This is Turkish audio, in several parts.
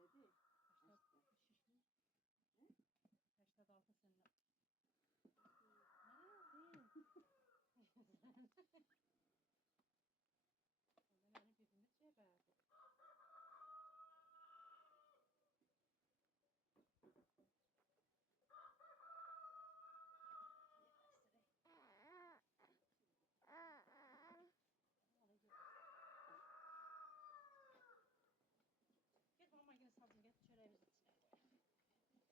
Dedi. 86 sene. Ondan hani birbirimiz şey verdi. Gel mama yine sazını getir çöreğimizin içine koy.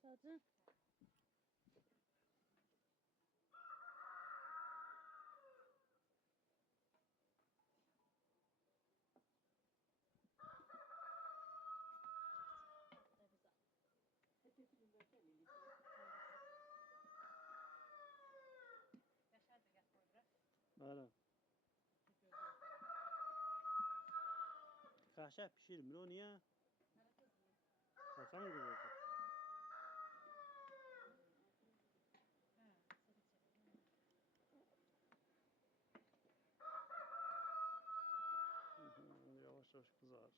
Sacın. Hep filmde söyleyeyim. Yaşar da gel koy bırak. Bəli. Kaşa pişirmir o niye? Kaça mı güzel? Yavaş yavaş kızar.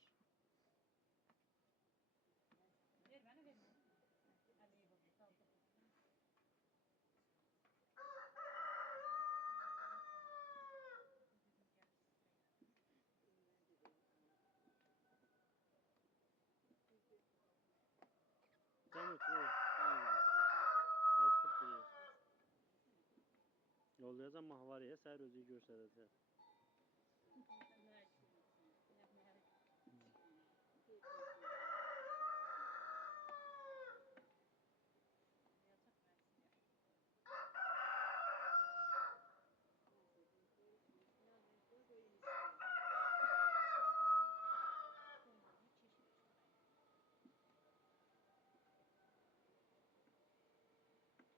Ver bana ver. Hadi iyi bak. Sağ ol. Can otur. Azıcık duruyor. Yollayacağım mahvarıya, səhər özü göstərəcək.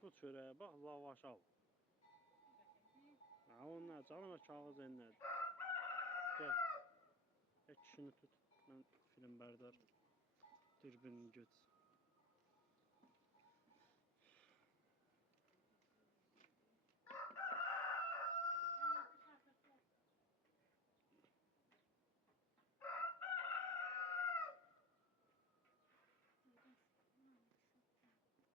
Bu çörəyə bax, lavaş al. Ha, onlar canıma kağız enlər. Gel. Kişini tut. Ben film bərdar. Dürbününü götür.